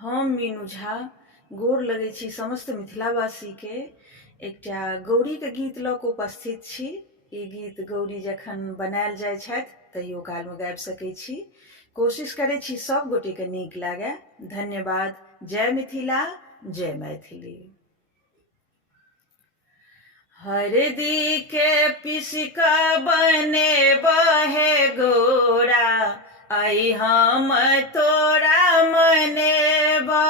हम मीनू झा गोर लगै छी समस्त मिथिलावासी के एकटा गौरी के गीत लऽ कऽ उपस्थित छी। ई गीत गौरी जखन बनायल जाइ छथि तहियो काल में गाबि सकै छी। कोशिश करै छी सब गोटे के नीक लागे। धन्यवाद। जय मिथिला, जय मैथिली। हरदी के पीस क बनेबहे गौरा, आई हम तोरा मनेबा।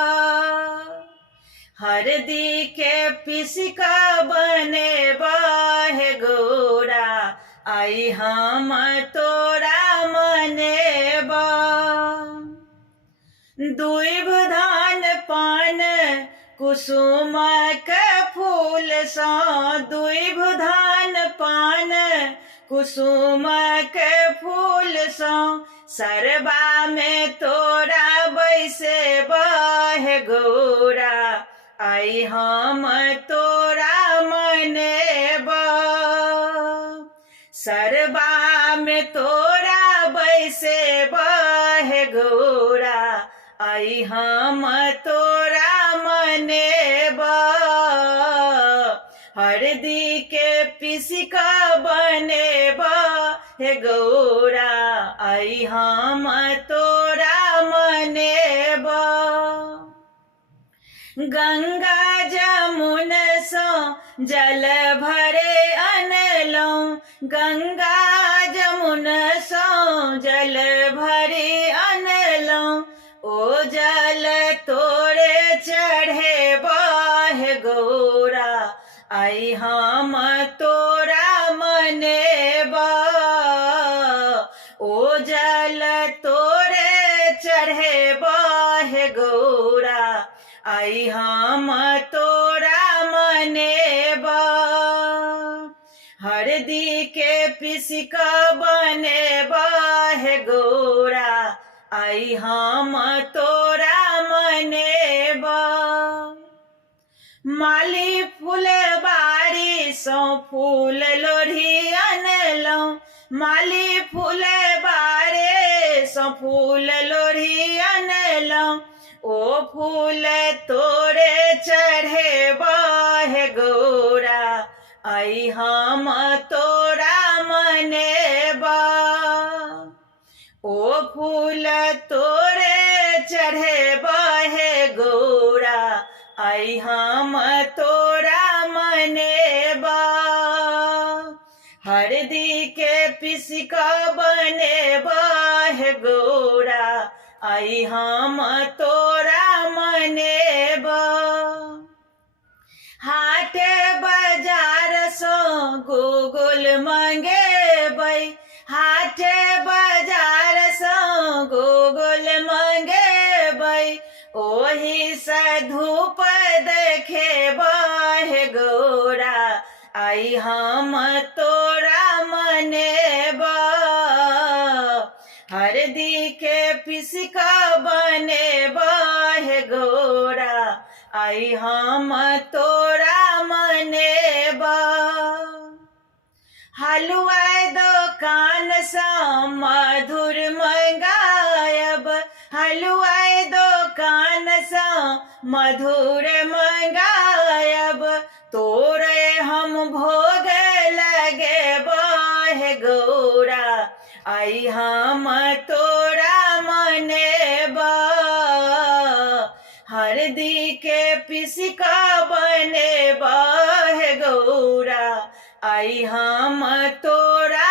हरदी के पीस क बनेबहे गौरा, आई हम तोरा मनेबा। दूइब धान पान कुसुम के फूल सँ, दूइब धान पान कुसुम के फूल सँ, सरबा में तोरा बैसेबहे गौरा, आई हम तोरा मनेबा। सरबा में तोरा बैसेबहे गौरा, आई हम तोरा मनेबा। हरदी के पीस क बनेबहे गौरा, आई हम तोरा मनेबा। गंगा जमुन सँ जल भरे अनलहुँ, गंगा जमुन सँ जल भरे अनलहुँ, ओ जल तोरे चढ़ेबहे गौरा, आई हम तोरा मनेबा। ओ जल तोरे चढ़ेबहे गौरा, आई हम तोरा मनेबा। हरदी के पीस क बनेबहे गौरा, आई हम तोरा मनेबा। माली फुलबारी सँ फूल लोढ़ी अनलहुँ, माली फुलबारी सँ फूल लोढ़ी अनलहुँ, ओ फूल तोरे चढ़ेबहे गौरा, आई हम तोरा मनेबा। ओ फूल तोरे चढ़ेबहे गौरा, आई हम तोरा मनेबा। हरदी के पीस क बनेबहे गौरा, आई हम तोरा मनेबा। हाट बाजार सँ गोगुल मंगेबै, हाट बाजार सँ गोगुल मंगेबै, ओही सँ धूप देखेबहे गौरा, आई हम तोरा मनेबा। हरदी के पीस क बनेबहे गौरा, आई हम तोरा मनेबा। हलुआ दोकान सँ मधुर मंगायब, हलुआ दोकान सँ मधुर मंगायब, तोरे हम भोग लगेबहे गौरा, आई हम तोरा मनेबा। हरदी के पीस क बनेबहे गौरा, आई हम तोरा